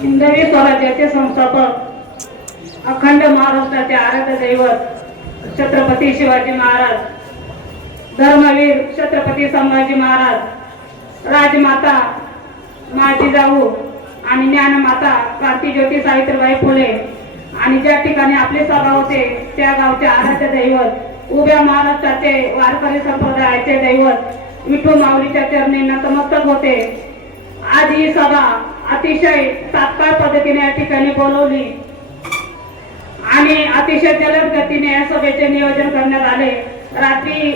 हिंदवी स्वराज्याचे संस्थापक, अखंड महाराष्ट्राचे आराध्य दैवत छत्रपती शिवाजी महाराज, धर्मवीर छत्रपती संभाजी महाराज, राजमाता माझी जाऊ आणि ज्ञानमाता क्रांतीज्योती सावित्रीबाई फुले आणि ज्या ठिकाणी आपले सभा होते त्या गावचे आराध्य दैवत, उभ्या महाराष्ट्राचे वारकरी संप्रदायाचे दैवत विठू माऊलीच्या चरणी नतमस्तक होते. आज ही सभा अतिशय तात्काळ पद्धतीने या ठिकाणी बोलवली आणि अतिशय जलद गतीने या सभेचे नियोजन करण्यात आले. रात्री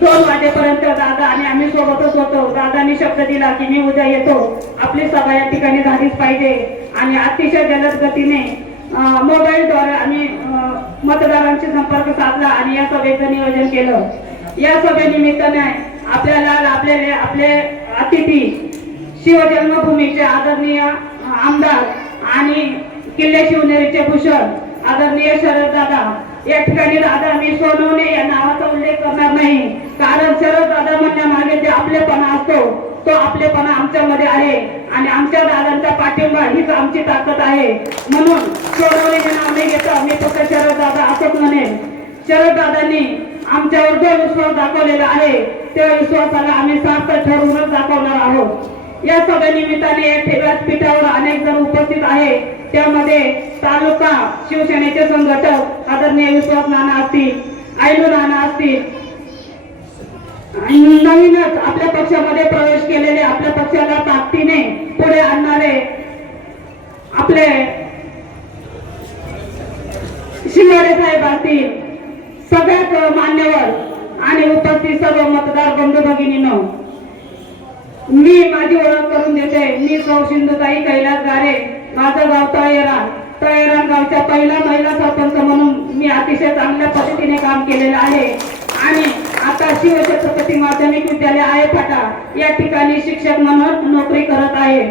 2 वाजेपर्यंत दादा आणि आम्ही सोबतच होतो. दादांनी शब्द दिला की मी उद्या येतो, आपली सभा या ठिकाणी झालीच पाहिजे आणि अतिशय जलद गतीने मोबाईलद्वारे आम्ही मतदारांशी संपर्क साधला आणि या सभेचं नियोजन केलं. या सभेनिमित्ताने आपल्याला लाभलेले आपले अतिथी शिवजन्मभूमीचे आदरणीय आमदार आणि किल्ले शिवनेरीचे भूषण आदरणीय शरद दादा, या ठिकाणी दादा मी सोनवणे या नावाचा उल्लेख करणार नाही, कारण शरद दादा म्हणण्यामागे जे आपलेपणा असतो तो आपलेपणा आमच्यामध्ये आहे आणि आमच्या दादांचा पाठिंबा हीच आमची ताकद आहे. म्हणून सोनवणे हे नाव नाही घेता मी फक्त शरद दादा असंच म्हणेन. शरद दादांनी आमच्यावर जो विश्वास दाखवलेला आहे त्या विश्वासाला आम्ही सार्थ ठरवूनच दाखवणार आहोत. या सभेनिमित्ताने व्यासपीठावर अनेक जण उपस्थित आहे. त्यामध्ये तालुका शिवसेनेचे संघटक आदरणीय विश्वास नाना असतील, आयलू नाना असतील, नवीनच आपल्या पक्षामध्ये प्रवेश केलेले, आपल्या पक्षाला ताकदीने पुढे आणणारे आपले शिंगाडे साहेब असतील, सगळ्यात मान्यवर आणि उपस्थित सर्व मतदार बंधू भगिनींनो, मी माझी ओळख करून देते. मी सौ सिंधुताई कैलास गारे, माझं गाव तळेरान गावच्या पहिला महिला सरपंच म्हणून मी अतिशय चांगल्या पद्धतीने काम केलेलं आहे आणि आता शिवछत्रपती माध्यमिक विद्यालय आहे फाटा या ठिकाणी शिक्षक म्हणून नोकरी करत आहे.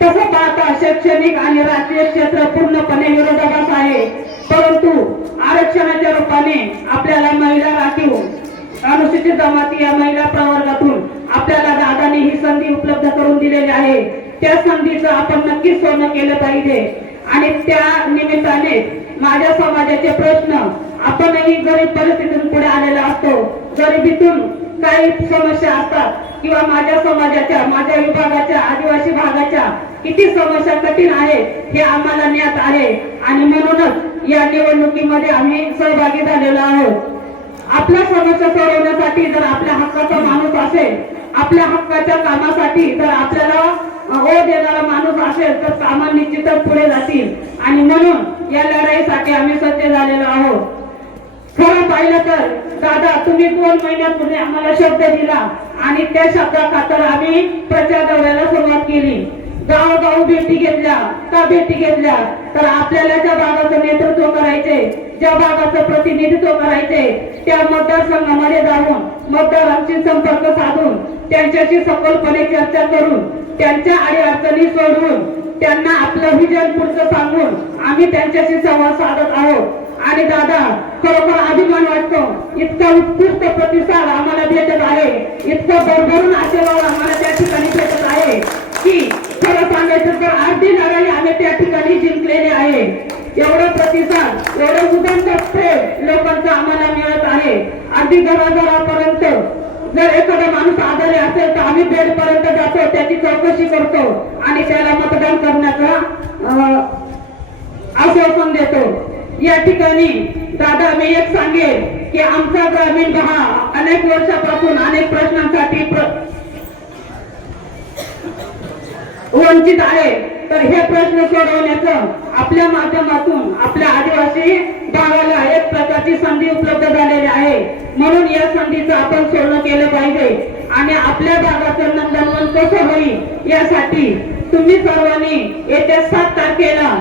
तसं पाहता शैक्षणिक आणि राजकीय क्षेत्र पूर्णपणे विरोधाभास आहे, परंतु आरक्षणाच्या रूपाने आपल्याला महिला राखीव अनुसूचित जमाती या महिला प्रवर्गातून आपल्याला दादांनी ही संधी उपलब्ध करून दिलेली आहे. त्या संधीचं आपण नक्कीच सोनं केलं पाहिजे आणि त्या निमित्ताने माझ्या समाजाचे प्रश्न, आपणही गरीब परिस्थितीतून पुढे आलेला असतो, गरिबीतून काही समस्या असतात किंवा माझ्या समाजाच्या, माझ्या विभागाच्या, आदिवासी भागाच्या किती समस्या कठीण आहेत हे आम्हाला ज्ञात आहे आणि म्हणूनच या निवडणुकीमध्ये आम्ही सहभागी झालेलो आहोत. आपल्या समस्या सोडवण्यासाठी जर आपल्या हक्काचा माणूस असेल, आपल्या हक्काच्या कामासाठी जर आपल्याला देणारा माणूस असेल तर कामा निश्चितच पुढे जातील आणि म्हणून या लढाईसाठी आम्ही सज्ज झालेलो आहोत. खरं पाहिलं तर दादा तुम्ही 2 महिन्यापूर्वी आम्हाला शब्द दिला आणि त्या शब्दाखातर आम्ही प्रचार दौऱ्याला सुरुवात केली. गावोगाव भेटी घेतल्या. का भेटी घेतल्या तर आपल्याला ज्या भागाचं नेतृत्व करायचे, ज्या भागाचं प्रतिनिधित्व करायचे त्या मतदारसंघामध्ये जाऊन मतदारांशी संपर्क साधून त्यांच्याशी सखोलपणे चर्चा करून त्यांच्या अडीअडचणी सोडवून त्यांना आपलं विजन पुढचं सांगून आम्ही त्यांच्याशी संवाद साधत आहोत आणि दादा खरोखर अभिमान वाटतो. इतका उत्कृष्ट प्रतिसाद आम्हाला भेटत आहे, इतकं भरभरून आशीर्वाद आम्हाला त्या ठिकाणी भेटत आहे की खरं सांगायचं तर अर्धी लढाई आम्ही त्या ठिकाणी जिंकलेली आहे. एवढं प्रतिसाद, एवढं उदंड प्रेम लोकांचं आम्हाला मिळत आहे. अगदी घराघरापर्यंत जर एखादा माणूस आजारी असेल तर आम्ही बेडपर्यंत जातो, त्याची चौकशी करतो आणि त्याला मतदान करण्याचं आश्वासन देतो. या ठिकाणी दादा मी एक सांगेन की आमचा ग्रामीण भाग अनेक वर्षापासून अनेक प्रश्नांसाठी वंचित आहे, तर हे प्रश्न सोडवण्याचं आपल्या माध्यमातून आपल्या आदिवासी भागाला एक प्रकारची संधी उपलब्ध झालेली आहे. म्हणून या संधीचं आपण सोडणं केलं पाहिजे आणि आपल्या भागाचं नंदनवन कसं होईल यासाठी तुम्ही सर्वांनी येत्या 7 तारखेला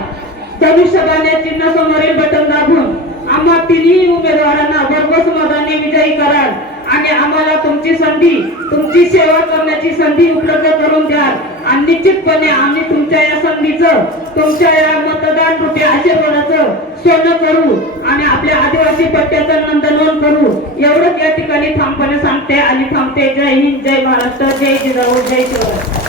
धनुष्यबाण चिन्ह समोरील बटन दाबून आम्हा तिन्ही उमेदवारांना भरघोस मताने विजयी कराल आणि आम्हाला तुमची संधी, तुमची सेवा करण्याची संधी उपलब्ध करून द्याल आणि निश्चितपणे आम्ही तुमच्या या संधीचं, तुमच्या या मतदान रूपी आशीर्वादाचं सोनं करू आणि आपल्या आदिवासी पट्ट्याचं नंदनवन करू. एवढंच या ठिकाणी ठामपणे सांगते आणि थांबते. जय हिंद, जय महाराष्ट्र, जय जिजाऊ, जय शिवराय.